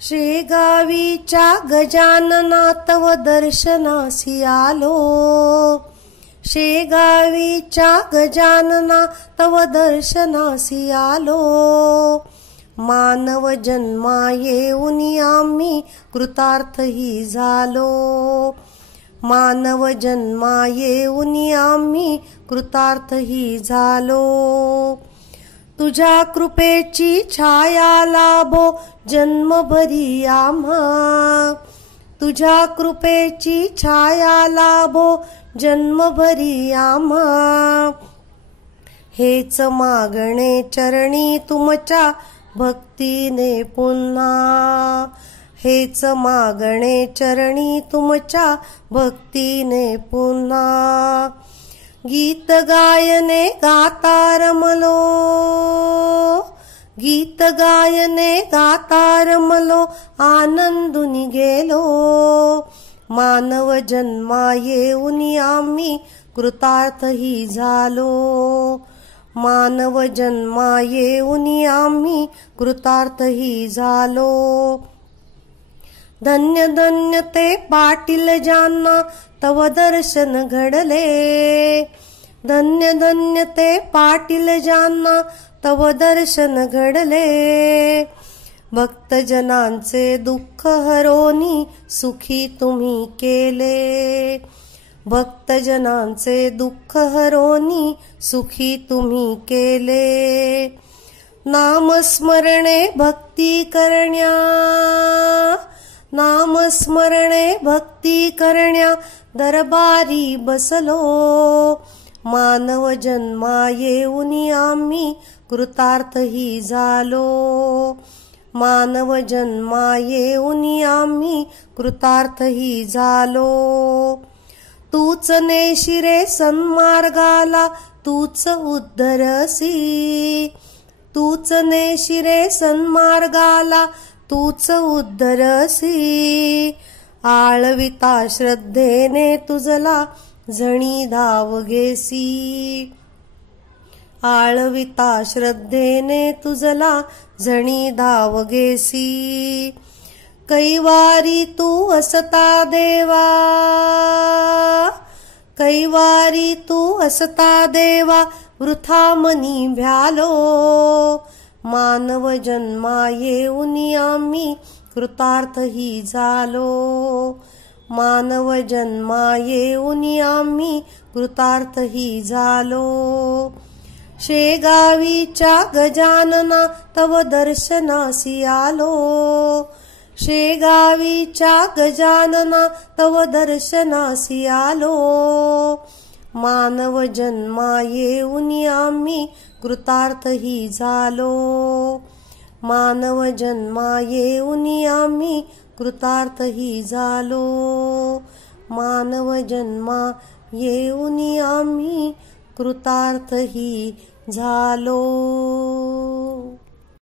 शेगावीच्या गजानना तव दर्शनासी आलो, शेगावीच्या गजानना तव दर्शनासी आलो. मानव जन्मा येऊन आम्ही कृतार्थही झालो, मानव जन्मा येऊन आम्ही कृतार्थही झालो. तुझ्या कृपेची छाया लाभो जन्मभरी आम्हा, तुझ्या कृपेची छाया लाभो जन्मभरी आम्हा. हेच मागणे चरणी तुमच्या भक्तीने पुन्हा, हेच मागणे चरणी तुमच्या भक्तीने पुन्हा. गीत गायने गाता रमलो, गीत गायने गाता रमलो आनंदुनी गेलो. मानव जन्मा येऊन आम्ही कृतार्थही झालो, मानव जन्मा येऊन आम्ही कृतार्थही झालो. धन्य धन्य ते पाटील ज्यांना तव दर्शन घडले, धन्य धन्य ते पाटील ज्यांना तव दर्शन घडले. भक्तजनांचे दुःख हरोनी सुखी तुम्ही केले, भक्तजनांचे दुःख हरोनी सुखी तुम्ही केले. नामस्मरणे भक्ती करण्या, नामस्मरणे भक्ती करण्या दरबारी बसलो. मानव जन्मा येऊन आम्ही कृतार्थही झालो, मानव जन्मा येऊन आम्ही कृतार्थही झालो. तूच नेशिरे सन्मार्गाला तूच उद्धरसी, तूच नेशिरे सन्मार्गाला तूच उद्धरसी. आळविता श्रद्धेने तुझला जणी धावगेसी, आळविता श्रद्धेने तुझला जणी धावगेसी. कैवारी तू असता देवा, कैवारी तू असता देवा वृथा मनी भ्यालो. मानव जन्मा येऊन आम्ही कृतार्थही झालो, मानव जन्मा येऊन आम्ही कृतार्थही झालो. शेगावीच्या गजानना तव दर्शनासी आलो, शेगावीच्या गजानना तव दर्शनासी आलो. मानव जन्मा येऊन आम्ही कृतार्थही झालो, मानव जन्मा येऊन आम्ही कृतार्थही झालो, मानव जन्मा येऊन आम्ही कृतार्थही झालो.